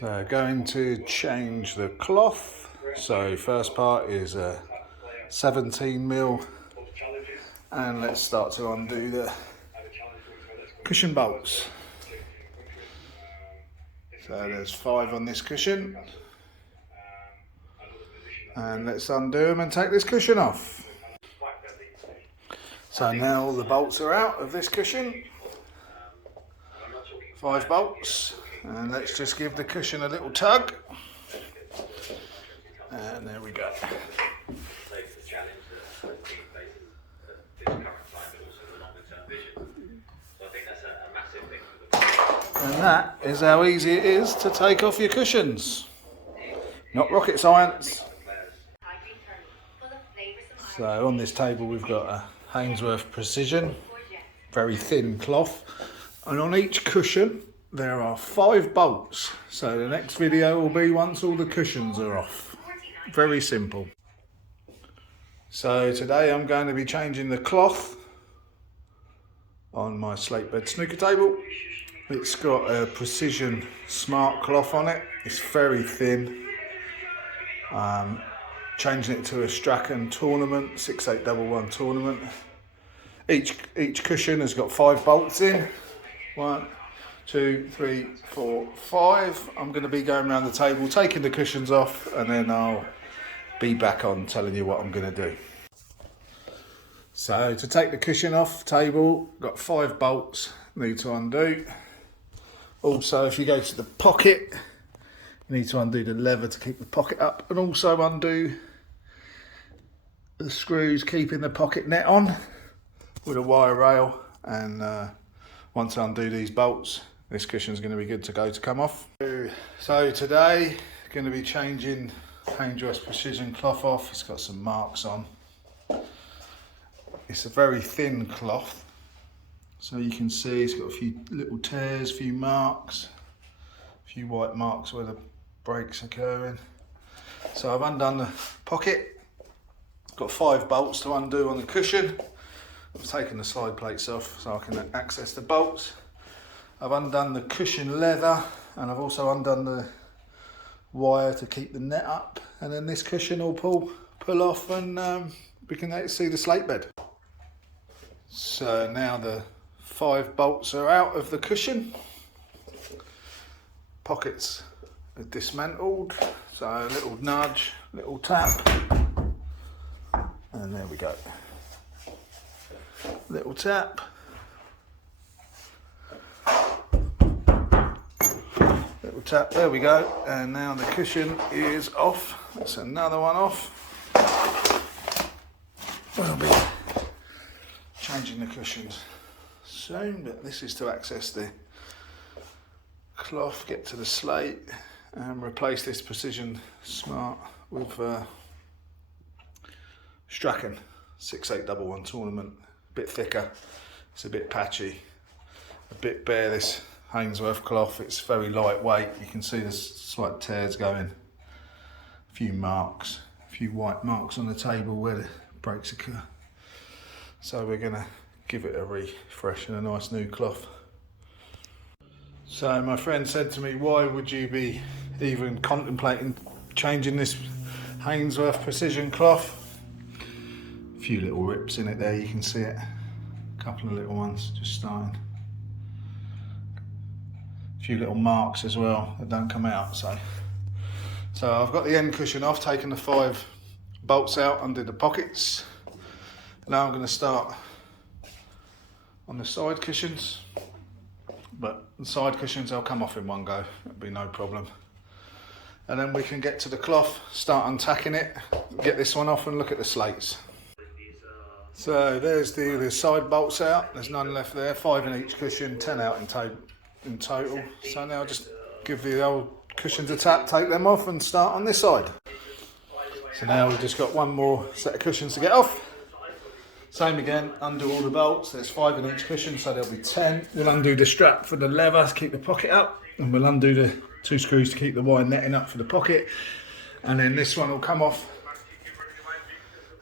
So going to change the cloth. So first part is a 17mm, and let's start to undo the cushion bolts. So there's 5 on this cushion, and let's undo them and take this cushion off. So now all the bolts are out of this cushion, 5 bolts, and let's just give the cushion a little tug, and there we go. And that is how easy it is to take off your cushions. Not rocket science. So on this table we've got a Hainsworth Precision, very thin cloth, and on each cushion there are 5 bolts. So the next video will be once all the cushions are off. Very simple. So today I'm going to be changing the cloth on my slate bed snooker table. It's got a Precision smart cloth on it. It's very thin. Changing it to a Strachan tournament, 6811 tournament. Each cushion has got 5 bolts in. 1, 2, 3, 4, 5. I'm going to be going around the table, taking the cushions off, and then I'll be back on telling you what I'm going to do. So to take the cushion off table, got 5 bolts, need to undo. Also, if you go to the pocket, you need to undo the lever to keep the pocket up, and also undo the screws keeping the pocket net on with a wire rail. And once I undo these bolts, this cushion's going to be good to go to come off. So today, going to be changing Hainsworth Precision cloth off. It's got some marks on. It's a very thin cloth, so you can see it's got a few little tears, a few marks, a few white marks where the breaks are occurring. So I've undone the pocket, got 5 bolts to undo on the cushion. I've taken the slide plates off so I can access the bolts. I've undone the cushion leather, and I've also undone the wire to keep the net up, and then this cushion will pull off, and we can see the slate bed. So now the 5 bolts are out of the cushion. Pockets are dismantled, so a little nudge, little tap, and there we go. Little tap. Little tap, there we go. And now the cushion is off. That's another one off. We'll be changing the cushions soon, but this is to access the cloth, get to the slate, and replace this Precision Smart with Strachan 6811 tournament. A bit thicker, it's a bit patchy, a bit bare, this Hainsworth cloth. It's very lightweight. You can see there's slight tears going, a few marks, a few white marks on the table where the breaks occur. So we're going to give it a refresh in a nice new cloth. So my friend said to me, why would you be even contemplating changing this Hainsworth Precision cloth? A few little rips in it there, you can see it. A couple of little ones just starting. A few little marks as well that don't come out. So I've got the end cushion off, taken the 5 bolts out under the pockets. Now I'm going to start on the side cushions, but the side cushions will come off in one go, it'll be no problem. And then we can get to the cloth, start untacking it, get this one off and look at the slates. So there's the side bolts out, there's none left there, 5 in each cushion, 10 out in total. So now I'll just give the old cushions a tap, take them off and start on this side. So now we've just got one more set of cushions to get off. Same again, undo all the bolts, there's 5 in each cushion, so there'll be 10. We'll undo the strap for the lever to keep the pocket up, and we'll undo the 2 screws to keep the wire netting up for the pocket, and then this one will come off,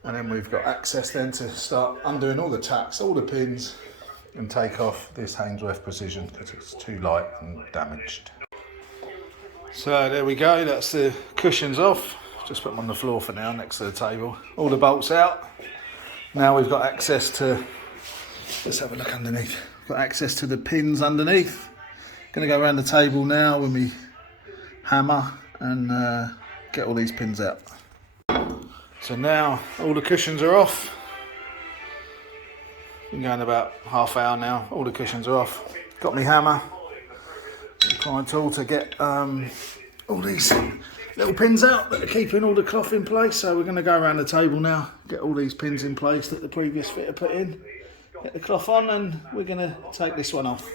and then we've got access then to start undoing all the tacks, all the pins, and take off this Hainsworth Precision because it's too light and damaged. So there we go, that's the cushions off. Just put them on the floor for now, next to the table. All the bolts out. Now we've got access to, let's have a look underneath. Got access to the pins underneath. Gonna go around the table now with me hammer and get all these pins out. So now all the cushions are off. Been going about half hour now, all the cushions are off. Got me hammer, prying tool to get all these little pins out that are keeping all the cloth in place. So we're going to go around the table now, get all these pins in place that the previous fitter put in, get the cloth on, and we're going to take this one off.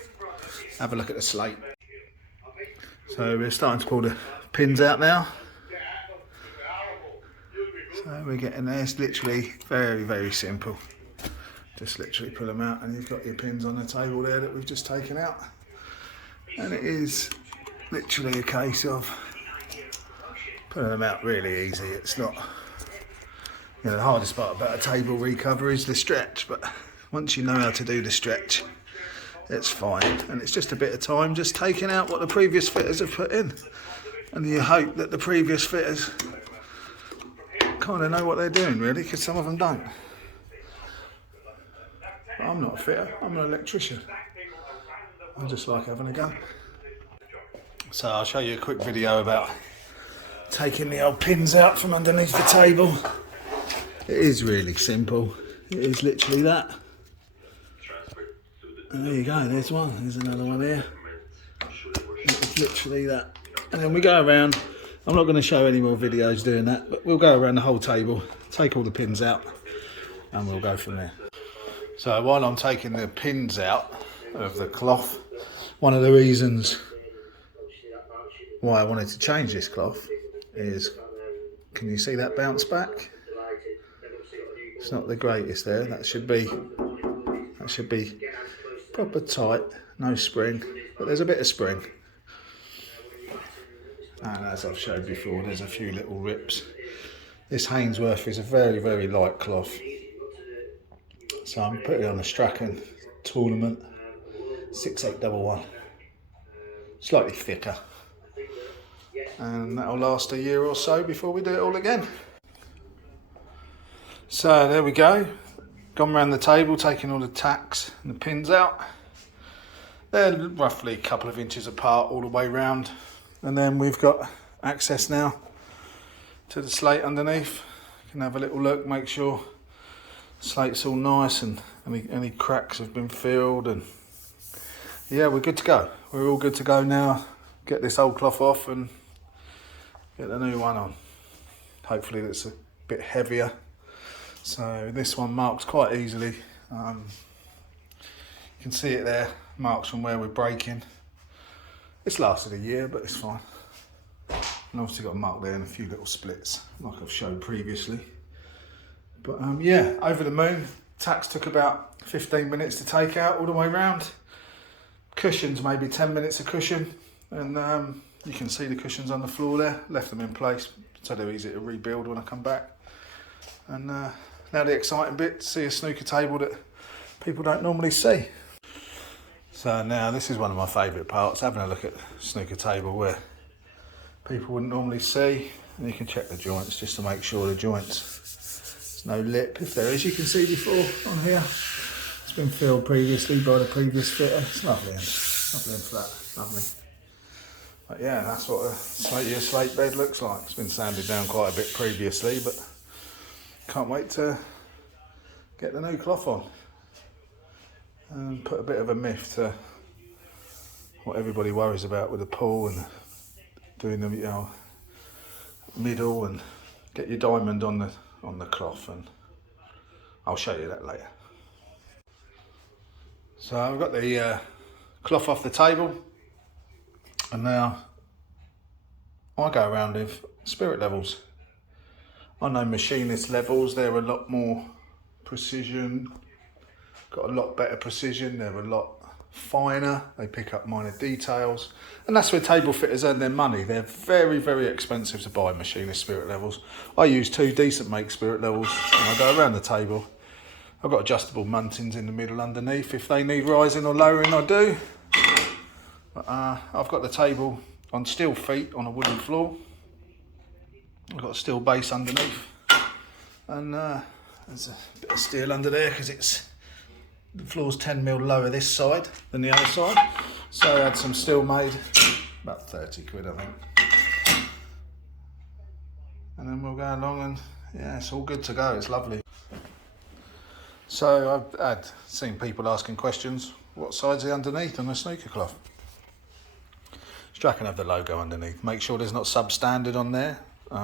Have a look at the slate. So we're starting to pull the pins out now. So we're getting there. It's literally very, very simple. Just literally pull them out and you've got your pins on the table there that we've just taken out. And it is literally a case of pulling them out really easy. It's not, you know, the hardest part about a table recover is the stretch, but once you know how to do the stretch, it's fine. And it's just a bit of time just taking out what the previous fitters have put in. And you hope that the previous fitters kind of know what they're doing really, because some of them don't. But I'm not a fitter, I'm an electrician. I just like having a go. So I'll show you a quick video about taking the old pins out from underneath the table. It is really simple. It is literally that. And there you go, there's one. There's another one here. It's literally that. And then we go around. I'm not going to show any more videos doing that, but we'll go around the whole table, take all the pins out, and we'll go from there. So while I'm taking the pins out of the cloth, one of the reasons why I wanted to change this cloth is, can you see that bounce back? It's not the greatest there. That should be proper tight, no spring, but there's a bit of spring. And as I've showed before, there's a few little rips. This hainsworth is a very, very light cloth. So I'm putting it on a strachan tournament, 6811. Slightly thicker. And that'll last a year or so before we do it all again. So there we go. Gone around the table, taking all the tacks and the pins out. They're roughly a couple of inches apart all the way round. And then we've got access now to the slate underneath. You can have a little look, make sure the slate's all nice and any cracks have been filled, and yeah, we're good to go. We're all good to go now. Get this old cloth off and get the new one on. Hopefully that's a bit heavier. So this one marks quite easily. You can see it there, marks from where we're breaking. It's lasted a year, but it's fine. And obviously got a mark there and a few little splits, like I've showed previously. But yeah, over the moon. Tacks took about 15 minutes to take out all the way round. Cushions, maybe 10 minutes a cushion. And you can see the cushions on the floor there. Left them in place, so they're easy to rebuild when I come back. And now the exciting bit, see a snooker table that people don't normally see. So now this is one of my favourite parts, having a look at the snooker table where people wouldn't normally see. And you can check the joints just to make sure the joints, there's no lip. If there is, you can see before on here. It's been filled previously by the previous fitter. It's lovely and flat, lovely. But yeah, that's what a slate bed looks like. It's been sanded down quite a bit previously, but can't wait to get the new cloth on. And put a bit of a miff to what everybody worries about with the pull and doing the, you know, middle, and get your diamond on the cloth, and I'll show you that later. So I've got the cloth off the table, and now I go around with spirit levels. I know machinist levels, they're a lot more precision. Got a lot better precision, they're a lot finer, they pick up minor details, and that's where table fitters earn their money. They're very, very expensive to buy machinist spirit levels. I use 2 decent make spirit levels and I go around the table. I've got adjustable muntins in the middle underneath. If they need rising or lowering, I do. But I've got the table on steel feet on a wooden floor. I've got a steel base underneath, and there's a bit of steel under there because the floor's 10mm lower this side than the other side. So I had some steel made, about 30 quid I think. And then we'll go along and yeah, it's all good to go, it's lovely. So I've seen people asking questions, what side's the underneath on the snooker cloth? Strachan have the logo underneath. Make sure there's not substandard on there.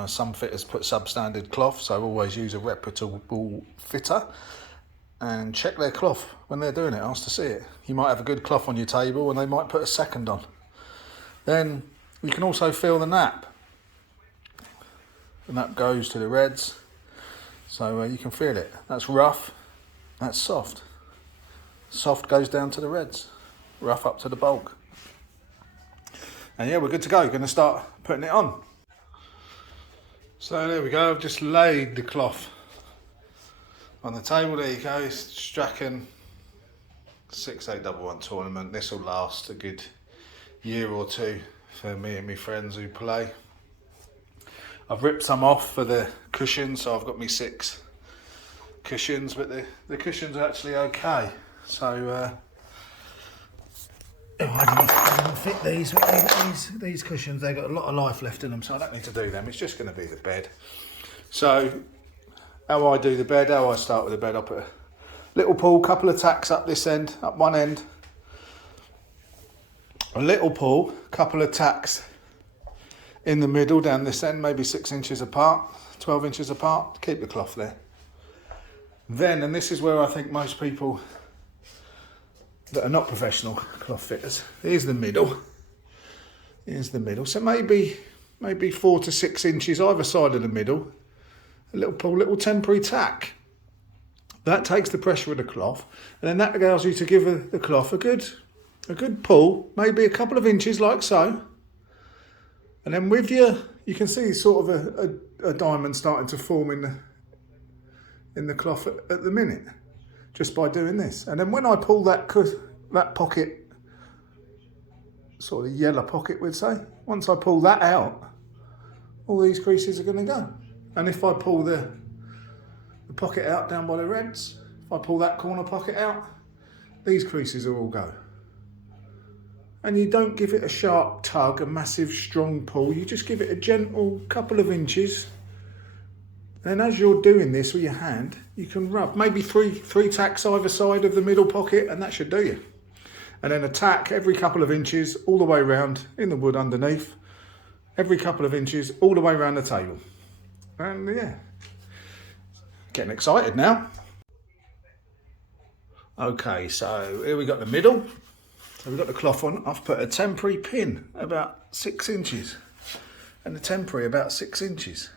Some fitters put substandard cloth, so always use a reputable fitter and check their cloth when they're doing it. Ask to see it. You might have a good cloth on your table and they might put a second on. Then you can also feel the nap. The nap goes to the reds, so you can feel it. That's rough, that's soft. Soft goes down to the reds, rough up to the bulk. And yeah, we're good to go. Going to start putting it on. So there we go. I've just laid the cloth on the table. There you go. It's Strachan 6811 tournament. This will last a good year or two for me and my friends who play. I've ripped some off for the cushions, so I've got me 6 cushions, but the cushions are actually okay. So I didn't fit these cushions. They've got a lot of life left in them, so I don't need to do them. It's just going to be the bed. So how I do the bed, how I start with the bed, I put a little pull, couple of tacks up this end, up one end. A little pull, couple of tacks in the middle down this end, maybe 6 inches apart, 12 inches apart. Keep the cloth there. Then, and this is where I think most people that are not professional cloth fitters, here's the middle. Here's the middle. So maybe 4 to 6 inches either side of the middle. A little pull, little temporary tack. That takes the pressure of the cloth, and then that allows you to give the cloth a good pull, maybe a couple of inches like so. And then with you can see sort of a diamond starting to form in the cloth at the minute, just by doing this. And then when I pull that pocket, sort of yellow pocket we'd say, once I pull that out, all these creases are going to go. And if I pull the pocket out down by the reds, if I pull that corner pocket out, these creases will all go. And you don't give it a sharp tug, a massive strong pull, you just give it a gentle couple of inches. And as you're doing this with your hand, you can rub maybe three tacks either side of the middle pocket, and that should do you. And then a tack every couple of inches all the way around in the wood underneath, every couple of inches all the way around the table. And yeah, getting excited now. Okay, so here we got the middle. So we've got the cloth on. I've put a temporary pin about 6 inches and a temporary about 6 inches.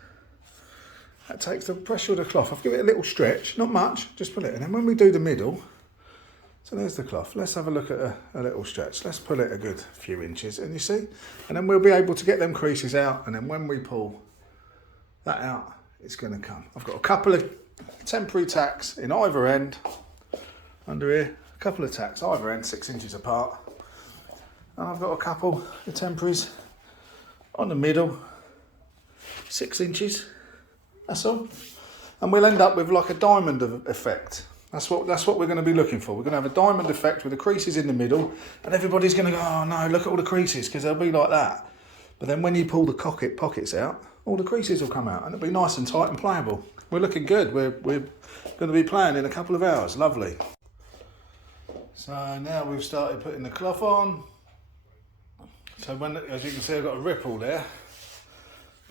That takes the pressure of the cloth. I've given it a little stretch, not much, just pull it. And then when we do the middle, so there's the cloth. Let's have a look at a little stretch. Let's pull it a good few inches, and you see? And then we'll be able to get them creases out, and then when we pull that out, it's gonna come. I've got a couple of temporary tacks in either end, under here. A couple of tacks either end, 6 inches apart. And I've got a couple of temporaries on the middle, 6 inches. That's all. And we'll end up with like a diamond effect. That's what we're going to be looking for. We're going to have a diamond effect with the creases in the middle, and everybody's going to go, oh no, look at all the creases, because they'll be like that. But then when you pull the pockets out, all the creases will come out, and it'll be nice and tight and playable. We're looking good. We're going to be playing in a couple of hours. Lovely. So now we've started putting the cloth on. So as you can see, I've got a ripple there.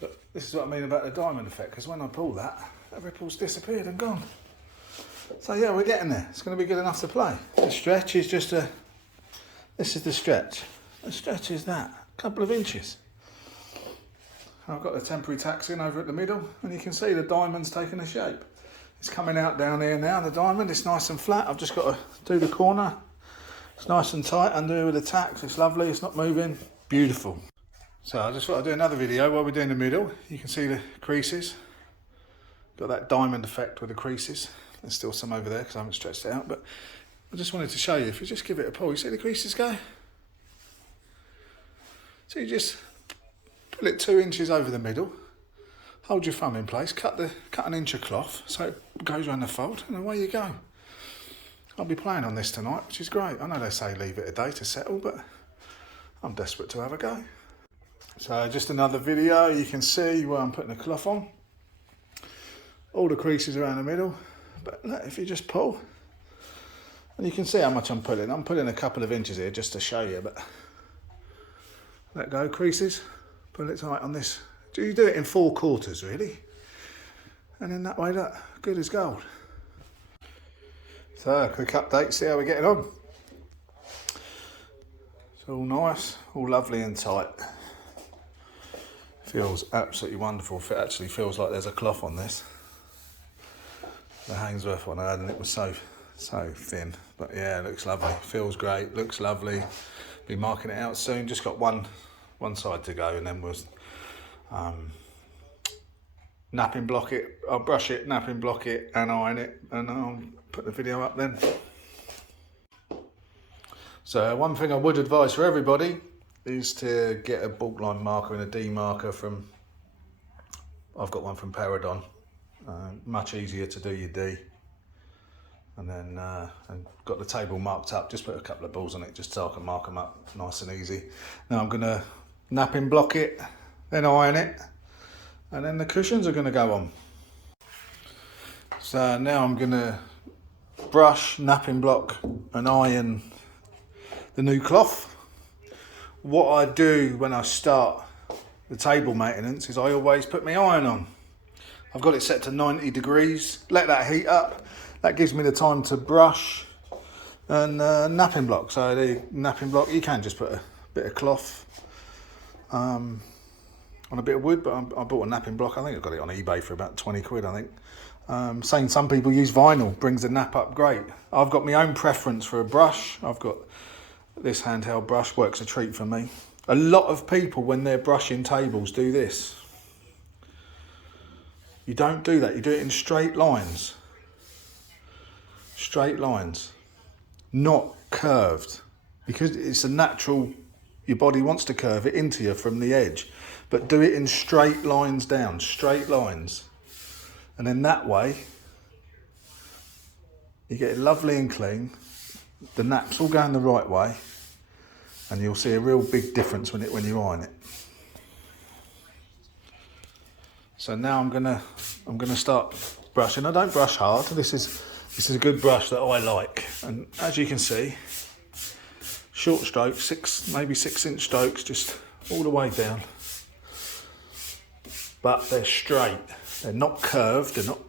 But this is what I mean about the diamond effect, because when I pull that ripple's disappeared and gone. So yeah, we're getting there. It's going to be good enough to play. The stretch is just this is the stretch. The stretch is that, a couple of inches. I've got the temporary tacks in over at the middle, and you can see the diamond's taking a shape. It's coming out down here now, the diamond. It's nice and flat. I've just got to do the corner. It's nice and tight under here with the tacks. It's lovely, it's not moving. Beautiful. So I just thought I'd do another video while we're doing the middle. You can see the creases. Got that diamond effect with the creases. There's still some over there because I haven't stretched it out, but I just wanted to show you, if you just give it a pull, you see the creases go? So you just pull it 2 inches over the middle, hold your thumb in place, cut 1 inch of cloth so it goes around the fold, and away you go. I'll be playing on this tonight, which is great. I know they say leave it a day to settle, but I'm desperate to have a go. So just another video, you can see where I'm putting the cloth on. All the creases around the middle, but look, if you just pull, and you can see how much I'm pulling. I'm pulling a couple of inches here just to show you, but let go, creases, pull it tight on this. You do it in 4/4 really, and then that way, look, good as gold. So, quick update, see how we're getting on. It's all nice, all lovely and tight. Feels absolutely wonderful. It actually feels like there's a cloth on this. The hainsworth one I had, and it was so thin. But yeah, it looks lovely. Feels great, looks lovely. Be marking it out soon. Just got one side to go, and then we'll napping block it. I'll brush it, napping block it, and iron it, and I'll put the video up then. So one thing I would advise for everybody is to get a bulk line marker and a D marker from, I've got one from Paradon. Much easier to do your D. And then and got the table marked up, just put a couple of balls on it just so I can mark them up nice and easy. Now I'm gonna napping block it, then iron it, and then the cushions are gonna go on. So now I'm gonna brush, napping block and iron the new cloth. What I do when I start the table maintenance is I always put my iron on. I've got it set to 90 degrees, let that heat up. That gives me the time to brush and napping block. So the napping block, you can just put a bit of cloth on a bit of wood, but I bought a napping block. I think I got it on eBay for about 20 quid, I think. Saying some people use vinyl, brings the nap up great. I've got my own preference for a brush. I've got this handheld brush, works a treat for me. A lot of people, when they're brushing tables, do this. You don't do that, you do it in straight lines. Straight lines, not curved, because it's a natural, your body wants to curve it into you from the edge, but do it in straight lines down, straight lines. And then that way, you get it lovely and clean, the naps all going the right way, and you'll see a real big difference when you iron it. So now I'm gonna start brushing. I don't brush hard. This is a good brush that I like, and as you can see, short strokes, maybe 6 inch strokes, just all the way down. But they're straight. They're not curved. They're not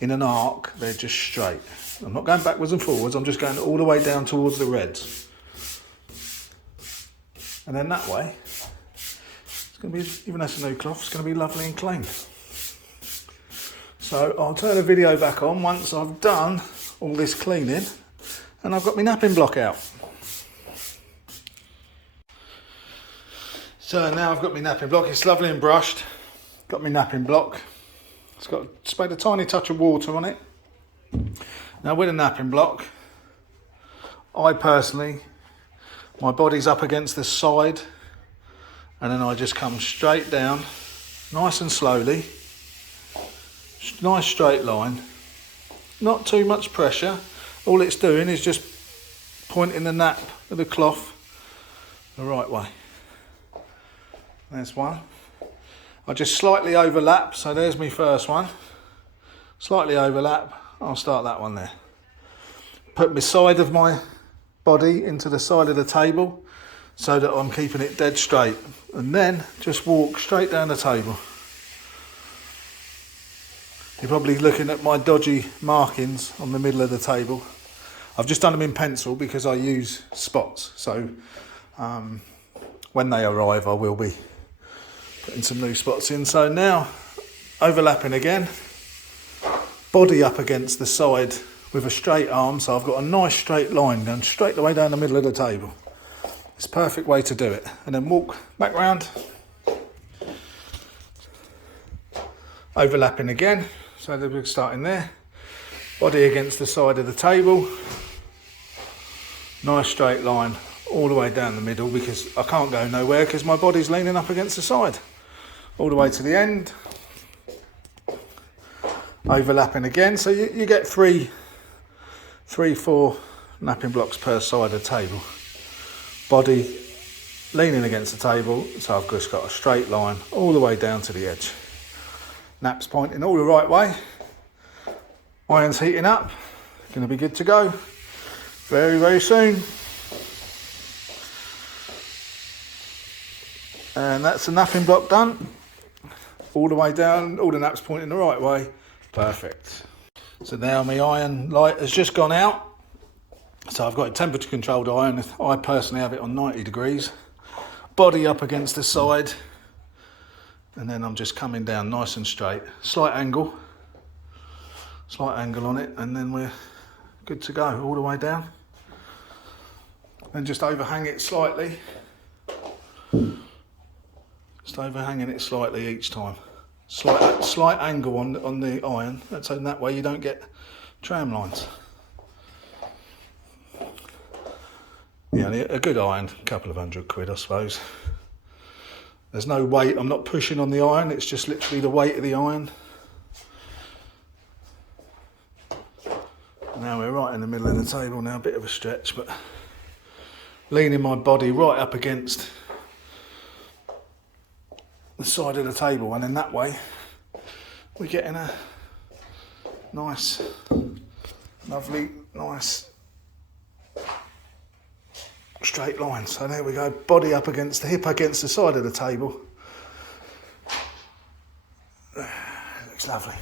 in an arc. They're just straight. I'm not going backwards and forwards. I'm just going all the way down towards the reds. And then that way, it's going to be, even though it's a new cloth, it's going to be lovely and clean. So I'll turn the video back on once I've done all this cleaning and I've got my napping block out. So now I've got my napping block, it's lovely and brushed. Got my napping block. It's got sprayed a tiny touch of water on it. Now with a napping block, I personally, my body's up against the side, and then I just come straight down, nice and slowly. Nice straight line, not too much pressure. All it's doing is just pointing the nap of the cloth the right way. There's one. I just slightly overlap, so there's my first one. Slightly overlap, I'll start that one there. Put my side of my body into the side of the table so that I'm keeping it dead straight, and then just walk straight down the table. You're probably looking at my dodgy markings on the middle of the table. I've just done them in pencil because I use spots. So when they arrive, I will be putting some new spots in. So now, overlapping again, body up against the side with a straight arm. So I've got a nice straight line going straight the way down the middle of the table. It's a perfect way to do it. And then walk back round, overlapping again. So we're starting there, body against the side of the table, nice straight line all the way down the middle, because I can't go nowhere because my body's leaning up against the side. All the way to the end, overlapping again. So you get three, 4 napping blocks per side of the table. Body leaning against the table, so I've just got a straight line all the way down to the edge. Naps pointing all the right way. Iron's heating up. Going to be good to go very, very soon. And that's the napping block done. All the way down, all the naps pointing the right way. Perfect. So now my iron light has just gone out. So I've got a temperature controlled iron. I personally have it on 90 degrees. Body up against the side. And then I'm just coming down nice and straight. Slight angle on it, and then we're good to go all the way down. And just overhang it slightly. Just overhanging it slightly each time. Slight angle on the iron, so in that way you don't get tram lines. Yeah, a good iron, a couple of £100, I suppose. There's no weight, I'm not pushing on the iron, it's just literally the weight of the iron. Now we're right in the middle of the table now, a bit of a stretch, but leaning my body right up against the side of the table, and in that way we're getting a nice, lovely, nice straight line. So there we go, body up against the hip against the side of the table. Looks lovely.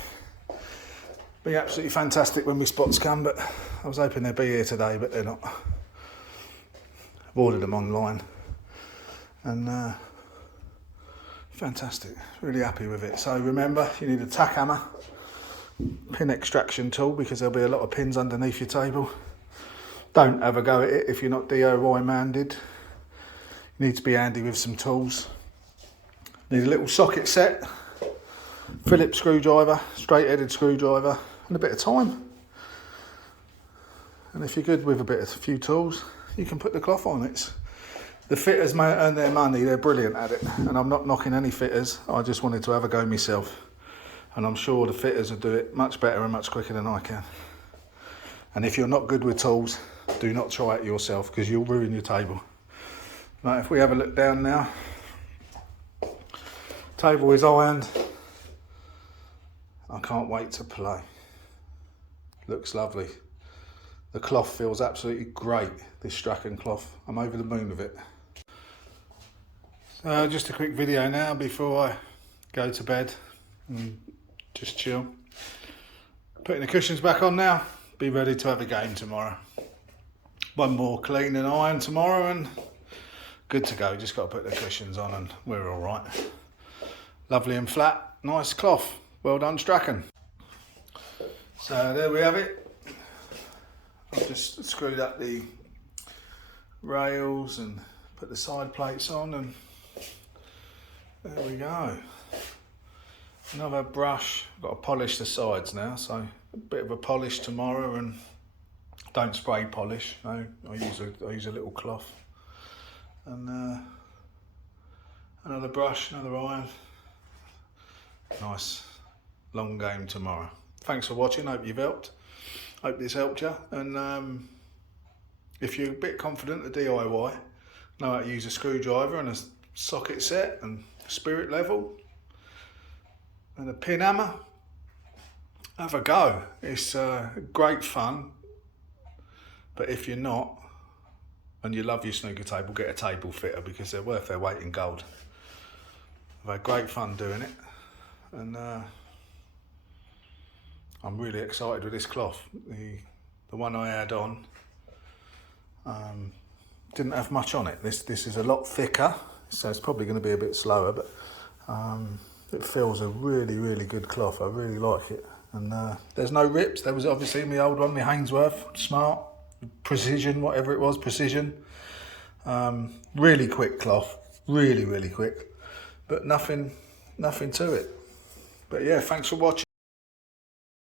Be absolutely fantastic when my spots come, but I was hoping they'd be here today, but they're not. I've ordered them online, and fantastic, really happy with it. So remember, you need a tack hammer, pin extraction tool, because there'll be a lot of pins underneath your table. Don't have a go at it if you're not DIY minded. You need to be handy with some tools. Need a little socket set, Phillips screwdriver, straight-headed screwdriver, and a bit of time. And if you're good with a few tools, you can put the cloth on. The fitters may earn their money, they're brilliant at it, and I'm not knocking any fitters. I just wanted to have a go myself, and I'm sure the fitters will do it much better and much quicker than I can. And if you're not good with tools, do not try it yourself, because you'll ruin your table. Right, if we have a look down now, table is ironed. I can't wait to play. Looks lovely. The cloth feels absolutely great, this Strachan cloth. I'm over the moon with it. So just a quick video now before I go to bed and just chill. Putting the cushions back on now. Be ready to have a game tomorrow. One more clean and iron tomorrow and good to go. Just got to put the cushions on and we're all right. Lovely and flat, nice cloth. Well done, Strachan. So there we have it. I've just screwed up the rails and put the side plates on, and there we go. Another brush. I've got to polish the sides now, so a bit of a polish tomorrow, and don't spray polish. No, I use a little cloth. And another brush, another iron. Nice long game tomorrow. Thanks for watching. Hope you've helped. Hope this helped you. And if you're a bit confident at DIY, know how to use a screwdriver and a socket set and spirit level and a pin hammer, have a go. It's great fun. But if you're not, and you love your snooker table, get a table fitter, because they're worth their weight in gold. I've had great fun doing it, and I'm really excited with this cloth. The one I had on didn't have much on it. This is a lot thicker, so it's probably going to be a bit slower, but it feels a really, really good cloth. I really like it. And there's no rips. There was obviously my old one, my Hainsworth, Smart, Precision, whatever it was, Precision. Really quick cloth, really, really quick, but nothing to it. But yeah, thanks for watching.